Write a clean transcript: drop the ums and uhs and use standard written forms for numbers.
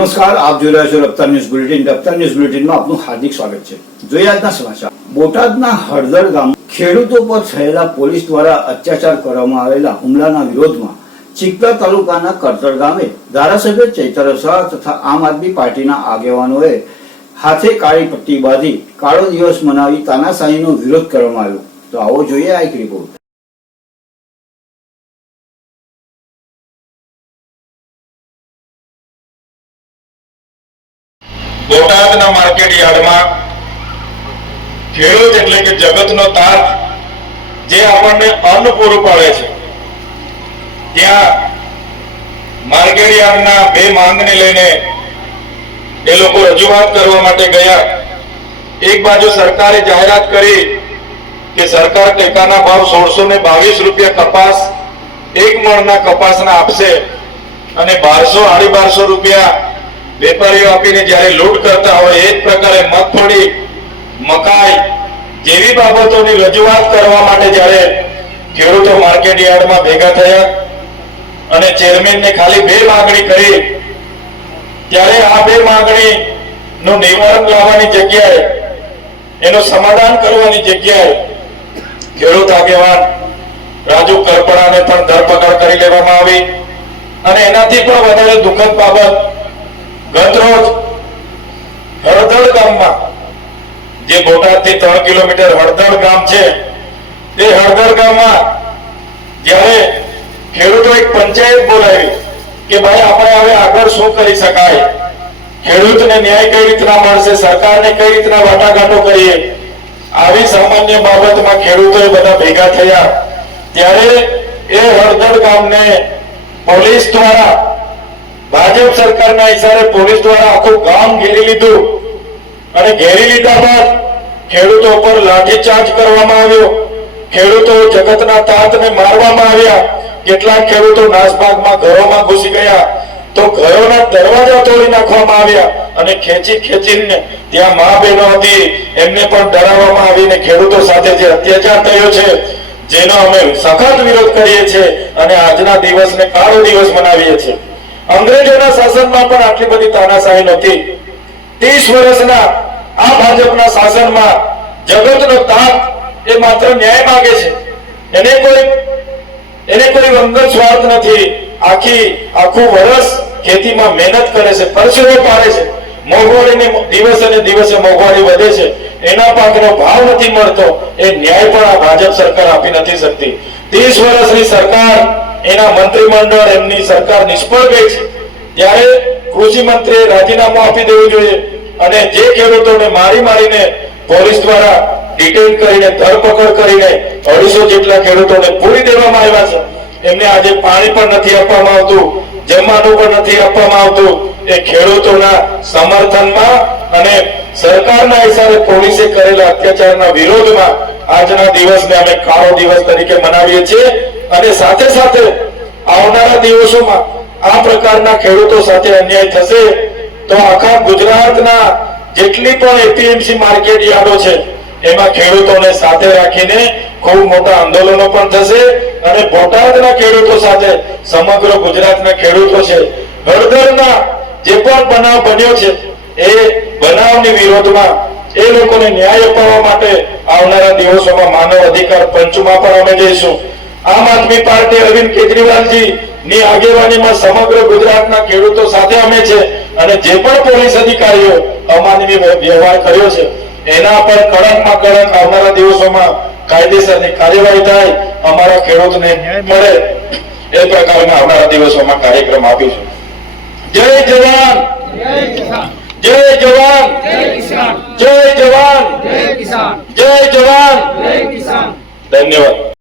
નમસ્કાર, આપ જોઈ રહ્યા છો રફતાર ન્યૂઝ બુલેટિન. રફતાર ન્યૂઝ બુલેટિનમાં આપનું હાર્દિક સ્વાગત છે. જોઈએ આજના સમાચાર. બોટાદના હળદર ગામ ખેડૂતો પર થયેલા પોલીસ દ્વારા અત્યાચાર કરવામાં આવેલા હુમલાના વિરોધમાં ચિખલા તાલુકાના કરતર ગામે ધારાસભ્ય ચૈતર શાહ તથા આમ આદમી પાર્ટીના આગેવાનોએ હાથે કાળી પટ્ટી બાંધી કાળો દિવસ મનાવી તાનાશાહીનો વિરોધ કરવામાં આવ્યો. તો આવો જોઈએ આ એક રિપોર્ટ. બોટાદના માર્કેટ યાર્ડમાં ખેડૂત એટલે કે જગતનો તાત જે આપણને અન્ન પૂરું પાડે છે, ત્યાં માર્કેટ યાર્ડના બે માંગને લઈને એ લોકો રજૂઆત કરવા માટે ગયા. એક બાજુ સરકારે જાહેરાત કરી કે સરકાર ટેકાના ભાવ 1622 રૂપિયા કપાસ એક મણના કપાસના આપશે અને 1200-1250 રૂપિયા વેપારીઓ આપીને જ્યારે લૂંટ કરતા હોય એ જ પ્રકારે મગફળી, મકાઈ જેવી બાબતોની રજૂઆત કરવા માટે જ્યારે ખેડૂતો માર્કેટ યાર્ડમાં ભેગા થયા અને ચેરમેનને ખાલી બે માંગણી કરી, ત્યારે આ બે માંગણી નું નિવારણ લાવવાની જગ્યાએ, એનું સમાધાન કરવાની જગ્યાએ ખેડૂત આગેવાન રાજુ કરપડાને પણ ધરપકડ કરી લેવામાં આવી. અને એનાથી પણ વધારે દુઃખદ બાબત, ગતરોજ હળદર ગામમાં, જે બોટાદથી 3 કિલોમીટર હળદર ગામ છે, તે હળદર ગામમાં જ્યારે ખેડૂતો એક પંચાયત બોલાવી કે ભાઈ આપણે હવે આગળ શું કરી શકાય, ખેડૂતને ન્યાય કઈ રીતના મળશે, સરકારને કઈ રીતના વાટાઘાટો કરીએ, આવી સામાન્ય બાબતમાં ખેડૂતોએ બધા ભેગા થયા. ત્યારે એ હળદર ગામને પોલીસ દ્વારા, ભાજપ સરકારના ઇશારે પોલીસ દ્વારા આખું ગામ ઘેરી લીધું અને ઘેરી લીધા બાદ ખેડૂતો પર લાઠીચાર્જ કરવામાં આવ્યો. ખેડૂતો જગતના તાતને મારવામાં આવ્યા. કેટલાક ખેડૂતો નાસભાગમાં ઘરોમાં ઘૂસી ગયા તો ઘરોના દરવાજા તોડી નાખવામાં આવ્યા અને ખેંચીને ત્યાં મા બહેનો હતી એમને પણ ડરાવવામાં આવીને ખેડૂતો સાથે જે અત્યાચાર થયો છે, જેનો અમે સખત વિરોધ કરીએ છીએ અને આજના દિવસને કાળો દિવસ મનાવીએ છીએ. અંગ્રેજોના શાસનમાં પણ આટલી બધી તાનાશાહી નહોતી. 30 વર્ષના આ ભાજપના શાસનમાં જગતનો તાત એ માત્ર ન્યાય માંગે છે. એને કોઈ વંગત સ્વાર્થ નથી. આખું વર્ષ ખેતીમાં મહેનત કરે છે, પરસેવો પાડે છે, મોંઘવારીને દિવસે ને દિવસે મોંઘવારી વધે છે, એના પાકનો ભાવ નથી મળતો. એ ન્યાય પણ આ ભાજપ સરકાર આપી નથી શકતી. 30 વર્ષની સરકાર, એના મંત્રીમંડળ, એમની સરકાર નિષ્ફળ ગઈ છે. ત્યારે કૃષિ મંત્રીએ રાજીનામું આપી દેવું જોઈએ અને જે ખેડૂતોને મારીને પોલીસ દ્વારા ડિટેન કરીને, ધરપકડ કરીને 250 જેટલા ખેડૂતોને પૂરી દેવામાં આવ્યા છે. એમને આજે પાણી પણ નથી આપવામાં આવતું, જમવાનું પણ નથી આપવામાં આવતું. એ ખેડૂતોના સમર્થનમાં અને સરકારના ઇશારે પોલીસે કરેલા અત્યાચારના વિરોધમાં આજના દિવસને અમે કાળો દિવસ તરીકે મનાવીએ છીએ. અને સાથે સાથે આવનારા દિવસોમાં આ પ્રકારના ખેડૂતો સાથે અન્યાય થશે તો આખા ગુજરાતના જેટલી પણ એપીએમસી માર્કેટ યાર્ડો છે એમાં ખેડૂતોને સાથે રાખીને ખૂબ મોટા આંદોલનો પણ થશે. અને બોટાદના ખેડૂતો સાથે સમગ્ર ગુજરાતના ખેડૂતો છે, હળદરના જે પણ બનાવ બન્યો છે એ બનાવની વિરોધમાં એ લોકોને ન્યાય અપાવવા માટે આવનારા દિવસોમાં માનવ અધિકાર પંચમાં પણ અમે જઈશું. આમ આદમી પાર્ટી અરવિંદ કેજરીવાલજી ની આગેવાનીમાં સમગ્ર ગુજરાતના ખેડૂતો સાથે અમે છે અને જે પણ પોલીસ અધિકારીઓ અમાનવી વ્યવહાર કર્યો છે એના પર કડકમાં કડક આવનારા દિવસોમાં કાયદેસરની કાર્યવાહી થાય, અમારા ખેડૂતને ન્યાય મળે એ પ્રકારના આવનારા દિવસોમાં કાર્યક્રમ આપીશું. જય જવાન, જય જવાન, જય જવાન, જય જવાન, ધન્યવાદ.